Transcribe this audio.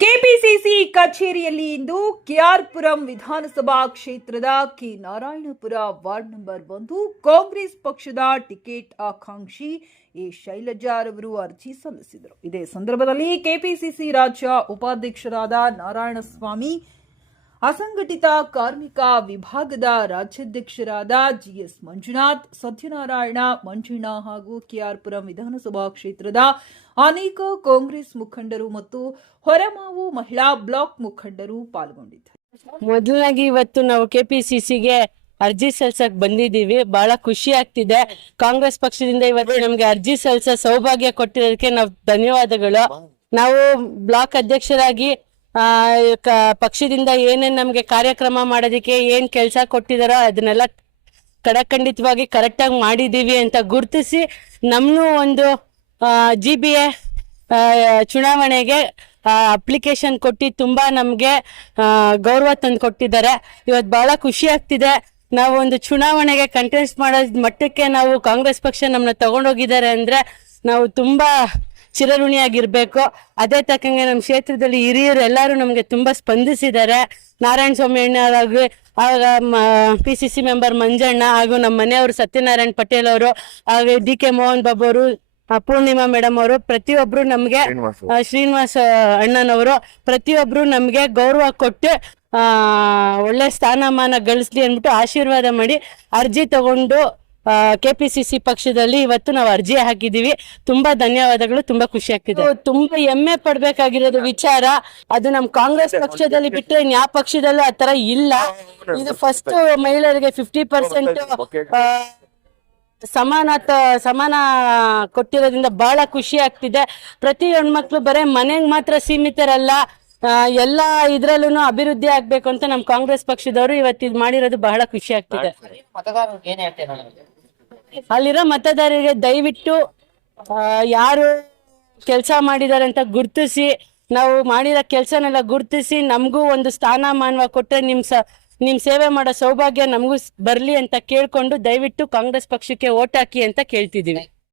KPCC ಕಚೇರಿಯಲ್ಲಿ ಇಂದು ಕೆಆರ್ಪುರಂ ವಿಧಾನಸಭಾ ಕ್ಷೇತ್ರದ ಕೆ ನಾರಾಯಣಪುರ ವಾರ್ಡ್ ನಂಬರ್ ಒಂದು ಕಾಂಗ್ರೆಸ್ ಪಕ್ಷದ ಟಿಕೆಟ್ ಆಕಾಂಕ್ಷಿ ಎ. ಶೈಲಜಾರವರು ಅರ್ಜಿ ಸಲ್ಲಿಸಿದರು. ಇದೇ ಸಂದರ್ಭದಲ್ಲಿ ಕೆಪಿಸಿಸಿ ರಾಜ್ಯ ಉಪಾಧ್ಯಕ್ಷರಾದ ನಾರಾಯಣಸ್ವಾಮಿ ಅಸಂಘಟಿತ ಕಾರ್ಮಿಕ ವಿಭಾಗದ ರಾಜ್ಯಾಧ್ಯಕ್ಷರಾದ ಜಿಎಸ್ ಮಂಜುನಾಥ್, ಸತ್ಯನಾರಾಯಣ ಮಂಜಣ್ಣ ಹಾಗೂ ಕೆಆರ್ಪುರಂ ವಿಧಾನಸಭಾ ಕ್ಷೇತ್ರದ ಅನೇಕ ಕಾಂಗ್ರೆಸ್ ಮುಖಂಡರು ಮತ್ತು ಹೊರಮಾವು ಮಹಿಳಾ ಬ್ಲಾಕ್ ಮುಖಂಡರು ಪಾಲ್ಗೊಂಡಿದ್ದರು. ಮೊದಲಾಗಿ ಇವತ್ತು ನಾವು ಕೆಪಿಸಿಸಿಗೆ ಅರ್ಜಿ ಸಲ್ಸಕ್ ಬಂದಿದ್ದೀವಿ. ಬಹಳ ಖುಷಿ ಆಗ್ತಿದೆ. ಕಾಂಗ್ರೆಸ್ ಪಕ್ಷದಿಂದ ಇವತ್ತು ನಮ್ಗೆ ಅರ್ಜಿ ಸಲ್ಸ ಸೌಭಾಗ್ಯ ಕೊಟ್ಟಿರೋದಕ್ಕೆ ನಾವು ಧನ್ಯವಾದಗಳು. ನಾವು ಬ್ಲಾಕ್ ಅಧ್ಯಕ್ಷರಾಗಿ ಪಕ್ಷದಿಂದ ಏನೇನು ನಮಗೆ ಕಾರ್ಯಕ್ರಮ ಮಾಡೋದಕ್ಕೆ ಏನು ಕೆಲಸ ಕೊಟ್ಟಿದಾರೋ ಅದನ್ನೆಲ್ಲ ಕಡಖಂಡಿತವಾಗಿ ಕರೆಕ್ಟಾಗಿ ಮಾಡಿದೀವಿ ಅಂತ ಗುರುತಿಸಿ ನಮ್ನು ಒಂದು ಜಿ ಬಿ ಎ ಚುನಾವಣೆಗೆ ಅಪ್ಲಿಕೇಶನ್ ಕೊಟ್ಟು ತುಂಬಾ ನಮಗೆ ಗೌರವ ತಂದು ಕೊಟ್ಟಿದ್ದಾರೆ. ಇವತ್ತು ಬಹಳ ಖುಷಿ ಆಗ್ತಿದೆ. ನಾವು ಒಂದು ಚುನಾವಣೆಗೆ ಕಂಟೆಸ್ಟ್ ಮಾಡೋ ಮಟ್ಟಕ್ಕೆ ನಾವು ಕಾಂಗ್ರೆಸ್ ಪಕ್ಷ ನಮ್ಮನ್ನ ತಗೊಂಡೋಗಿದ್ದಾರೆ ಅಂದ್ರೆ ನಾವು ತುಂಬಾ ಚಿರಋಣಿಯಾಗಿರ್ಬೇಕು. ಅದೇ ತಕ್ಕಂಗೆ ನಮ್ಮ ಕ್ಷೇತ್ರದಲ್ಲಿ ಹಿರಿಯರು ಎಲ್ಲರೂ ನಮಗೆ ತುಂಬಾ ಸ್ಪಂದಿಸಿದ್ದಾರೆ. ನಾರಾಯಣ ಸ್ವಾಮಿ ಅಣ್ಣರಾಗಿ ಆಗ P C C member Manjanna ಹಾಗೂ ನಮ್ಮ ಮನೆಯವರು ಸತ್ಯನಾರಾಯಣ್ ಪಟೇಲ್ ಅವರು ಹಾಗೆ ಡಿ ಕೆ ಮೋಹನ್ ಬಾಬು ಅವರು ಪೂರ್ಣಿಮಾ ಮೇಡಮ್ ಅವರು ಪ್ರತಿಯೊಬ್ರು ನಮ್ಗೆ ಶ್ರೀನಿವಾಸ ಅಣ್ಣನವರು ಪ್ರತಿಯೊಬ್ರು ನಮ್ಗೆ ಗೌರವ ಕೊಟ್ಟು ಆ ಒಳ್ಳೆ ಸ್ಥಾನಮಾನ ಗಳಿಸ್ಲಿ ಅಂದ್ಬಿಟ್ಟು ಆಶೀರ್ವಾದ ಮಾಡಿ ಅರ್ಜಿ ತಗೊಂಡು ಕೆಪಿಸಿಸಿ ಪಕ್ಷದಲ್ಲಿ ಇವತ್ತು ನಾವು ಅರ್ಜಿ ಹಾಕಿದೀವಿ ತುಂಬಾ ಧನ್ಯವಾದಗಳು ತುಂಬಾ ಖುಷಿ ಆಗ್ತಿದೆ. ತುಂಬಾ ಹೆಮ್ಮೆ ಪಡ್ಬೇಕಾಗಿರೋದು ವಿಚಾರ. ಅದು ನಮ್ ಕಾಂಗ್ರೆಸ್ ಪಕ್ಷದಲ್ಲಿ ಬಿಟ್ಟರೆ ಯಾವ ಪಕ್ಷದಲ್ಲೂ ಆ ತರ ಇಲ್ಲ. ಇದು ಫಸ್ಟ್ ಮಹಿಳೆಯರಿಗೆ ಫಿಫ್ಟಿ ಪರ್ಸೆಂಟ್ ಸಮಾನತ ಸಮಾನ ಕೊಟ್ಟಿರೋದ್ರಿಂದ ಬಹಳ ಖುಷಿ ಆಗ್ತಿದೆ. ಪ್ರತಿ ಹೆಣ್ಮಕ್ಳು ಬರೇ ಮನೆಗೆ ಮಾತ್ರ ಸೀಮಿತರಲ್ಲ. ಆ, ಎಲ್ಲಾ ಇದ್ರಲ್ಲೂ ಅಭಿವೃದ್ಧಿ ಆಗ್ಬೇಕು ಅಂತ ನಮ್ ಕಾಂಗ್ರೆಸ್ ಪಕ್ಷದವರು ಇವತ್ತು ಇದು ಮಾಡಿರೋದು ಬಹಳ ಖುಷಿ ಆಗ್ತಿದೆ. ಅಲ್ಲಿರೋ ಮತದಾರರಿಗೆ ದಯವಿಟ್ಟು ಯಾರು ಕೆಲಸ ಮಾಡಿದ್ದಾರೆ ಅಂತ ಗುರ್ತಿಸಿ, ನಾವು ಮಾಡಿರೋ ಕೆಲಸನೆಲ್ಲ ಗುರ್ತಿಸಿ, ನಮಗೂ ಒಂದು ಸ್ಥಾನಮಾನ ಕೊಟ್ಟರೆ ನಿಮ್ಮ ಸ ನಿಮ್ಮ ಸೇವೆ ಮಾಡೋ ಸೌಭಾಗ್ಯ ನಮಗೂ ಬರಲಿ ಅಂತ ಕೇಳಿಕೊಂಡು ದಯವಿಟ್ಟು ಕಾಂಗ್ರೆಸ್ ಪಕ್ಷಕ್ಕೆ ಓಟ್ ಹಾಕಿ ಅಂತ ಕೇಳ್ತಿದೀವಿ.